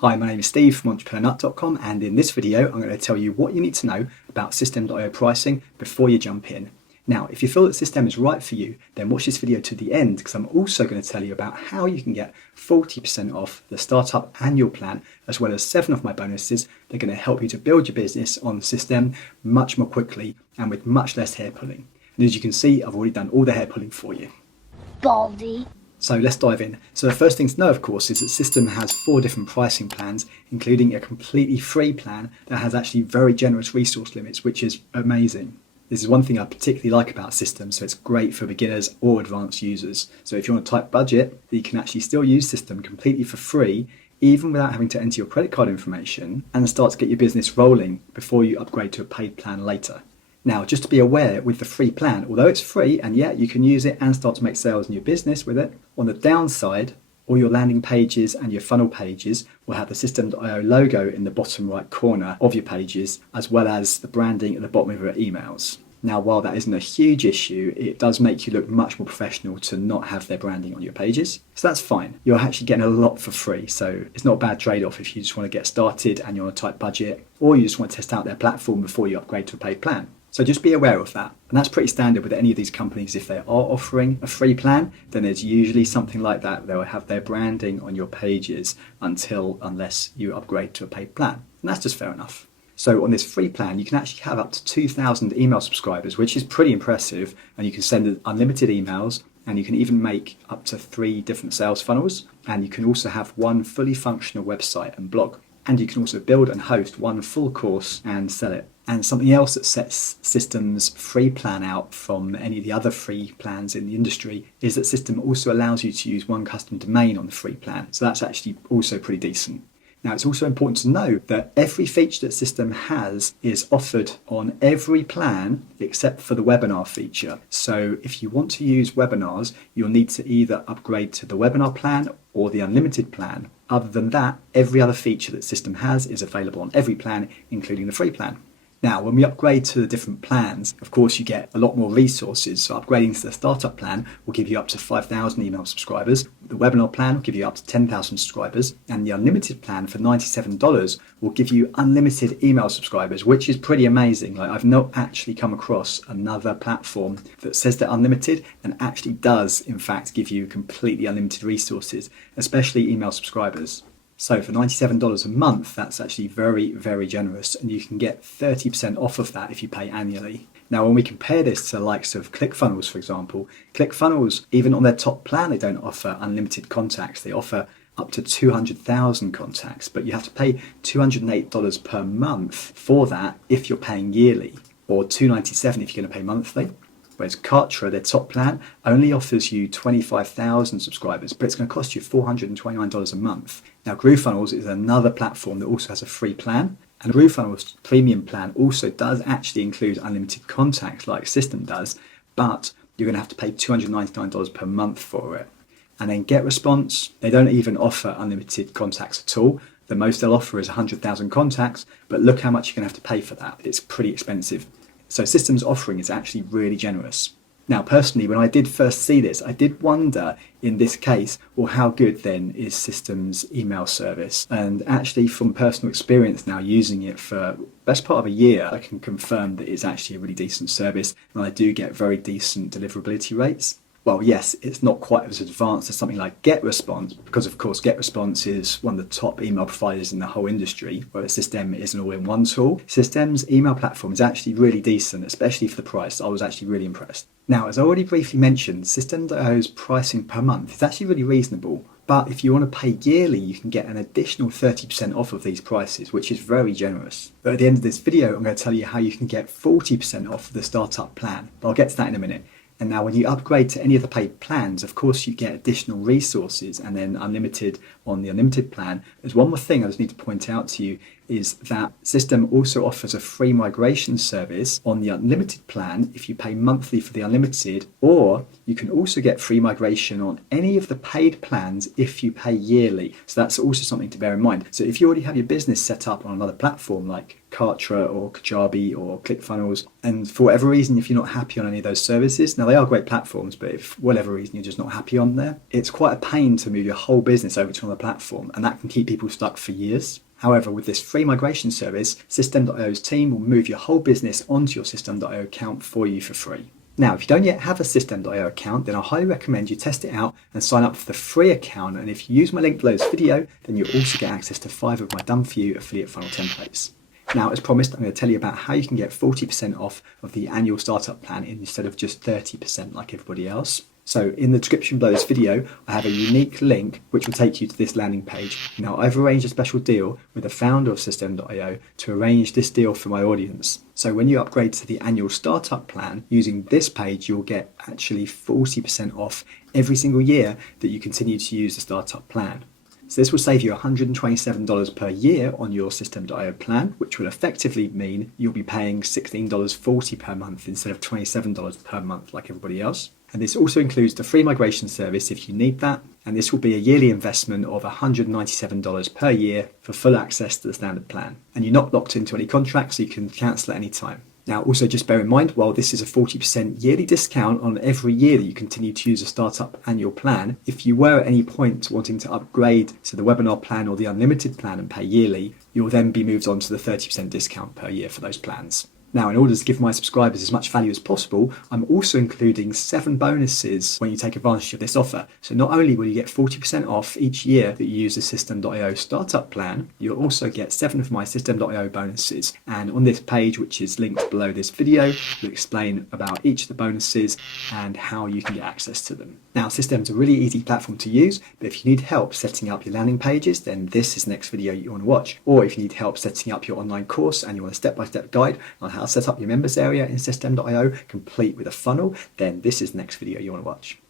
Hi, my name is Steve from entrepreneurnut.com, and in this video I'm going to tell you what you need to know about System.io pricing before you jump in. Now, if you feel that System is right for you, then watch this video to the end, because I'm also going to tell you about how you can get 40% off the startup annual plan, as well as 7 of my bonuses. They're going to help you to build your business on System much more quickly and with much less hair pulling. And as you can see, I've already done all the hair pulling for you. Baldy. So let's dive in. So the first thing to know, of course, is that System has 4 different pricing plans, including a completely free plan that has actually very generous resource limits, which is amazing. This is one thing I particularly like about System, so it's great for beginners or advanced users. So if you're on a tight budget, you can actually still use System completely for free, even without having to enter your credit card information, and start to get your business rolling before you upgrade to a paid plan later. Now, just to be aware, with the free plan, although it's free and yeah, you can use it and start to make sales in your business with it, on the downside, all your landing pages and your funnel pages will have the System.io logo in the bottom right corner of your pages, as well as the branding at the bottom of your emails. Now, while that isn't a huge issue, it does make you look much more professional to not have their branding on your pages. So that's fine. You're actually getting a lot for free. So it's not a bad trade-off if you just want to get started and you're on a tight budget, or you just want to test out their platform before you upgrade to a paid plan. So just be aware of that. And that's pretty standard with any of these companies. If they are offering a free plan, then there's usually something like that. They'll have their branding on your pages unless you upgrade to a paid plan. And that's just fair enough. So on this free plan, you can actually have up to 2,000 email subscribers, which is pretty impressive. And you can send unlimited emails, and you can even make up to 3 different sales funnels. And you can also have one fully functional website and blog. And you can also build and host one full course and sell it. And something else that sets System's free plan out from any of the other free plans in the industry is that System also allows you to use one custom domain on the free plan. So that's actually also pretty decent. Now, it's also important to know that every feature that System has is offered on every plan except for the webinar feature. So if you want to use webinars, you'll need to either upgrade to the webinar plan or the unlimited plan. Other than that, every other feature that System has is available on every plan, including the free plan. Now, when we upgrade to the different plans, of course, you get a lot more resources. So upgrading to the startup plan will give you up to 5,000 email subscribers. The webinar plan will give you up to 10,000 subscribers. And the unlimited plan for $97 will give you unlimited email subscribers, which is pretty amazing. Like, I've not actually come across another platform that says they're unlimited and actually does, in fact, give you completely unlimited resources, especially email subscribers. So for $97 a month, that's actually very, very generous, and you can get 30% off of that if you pay annually. Now, when we compare this to the likes of ClickFunnels, for example, ClickFunnels, even on their top plan, they don't offer unlimited contacts. They offer up to 200,000 contacts, but you have to pay $208 per month for that if you're paying yearly, or $297 if you're going to pay monthly. Whereas Kartra, their top plan, only offers you 25,000 subscribers, but it's going to cost you $429 a month. Now, GrooveFunnels is another platform that also has a free plan, and GrooveFunnels premium plan also does actually include unlimited contacts like System does, but you're going to have to pay $299 per month for it. And then GetResponse, they don't even offer unlimited contacts at all. The most they'll offer is 100,000 contacts, but look how much you're going to have to pay for that. It's pretty expensive. So System's offering is actually really generous. Now, personally, when I did first see this, I did wonder in this case, well, how good then is System's email service? And actually, from personal experience now using it for the best part of a year, I can confirm that it's actually a really decent service, and I do get very decent deliverability rates. Well, yes, it's not quite as advanced as something like GetResponse, because of course GetResponse is one of the top email providers in the whole industry, whereas System is an all-in-one tool. System's email platform is actually really decent, especially for the price. I was actually really impressed. Now, as I already briefly mentioned, System.io's pricing per month is actually really reasonable. But if you want to pay yearly, you can get an additional 30% off of these prices, which is very generous. But at the end of this video, I'm going to tell you how you can get 40% off the startup plan. But I'll get to that in a minute. And now when you upgrade to any of the paid plans, of course you get additional resources and then unlimited on the unlimited plan. There's one more thing I just need to point out to you is that System also offers a free migration service on the unlimited plan if you pay monthly for the unlimited, or you can also get free migration on any of the paid plans if you pay yearly. So that's also something to bear in mind. So if you already have your business set up on another platform like Kartra or Kajabi or ClickFunnels, and for whatever reason, if you're not happy on any of those services, now they are great platforms, but if for whatever reason you're just not happy on there, it's quite a pain to move your whole business over to another platform, and that can keep people stuck for years. However, with this free migration service, System.io's team will move your whole business onto your System.io account for you for free. Now, if you don't yet have a System.io account, then I highly recommend you test it out and sign up for the free account. And if you use my link below this video, then you'll also get access to 5 of my done for you affiliate funnel templates. Now, as promised, I'm going to tell you about how you can get 40% off of the annual startup plan instead of just 30% like everybody else. So in the description below this video, I have a unique link which will take you to this landing page. Now, I've arranged a special deal with the founder of System.io to arrange this deal for my audience. So when you upgrade to the annual startup plan using this page, you'll get actually 40% off every single year that you continue to use the startup plan. So this will save you $127 per year on your System.io plan, which will effectively mean you'll be paying $16.40 per month instead of $27 per month like everybody else. And this also includes the free migration service if you need that. And this will be a yearly investment of $197 per year for full access to the standard plan. And you're not locked into any contract, so you can cancel at any time. Now, also just bear in mind, while this is a 40% yearly discount on every year that you continue to use a startup annual plan, if you were at any point wanting to upgrade to the webinar plan or the unlimited plan and pay yearly, you'll then be moved on to the 30% discount per year for those plans. Now, in order to give my subscribers as much value as possible, I'm also including 7 bonuses when you take advantage of this offer. So not only will you get 40% off each year that you use the System.io startup plan, you'll also get 7 of my System.io bonuses. And on this page, which is linked below this video, we'll explain about each of the bonuses and how you can get access to them. Now, System is a really easy platform to use, but if you need help setting up your landing pages, then this is the next video you want to watch. Or if you need help setting up your online course and you want a step-by-step guide on how to set up your members area in System.io, complete with a funnel, then this is the next video you want to watch.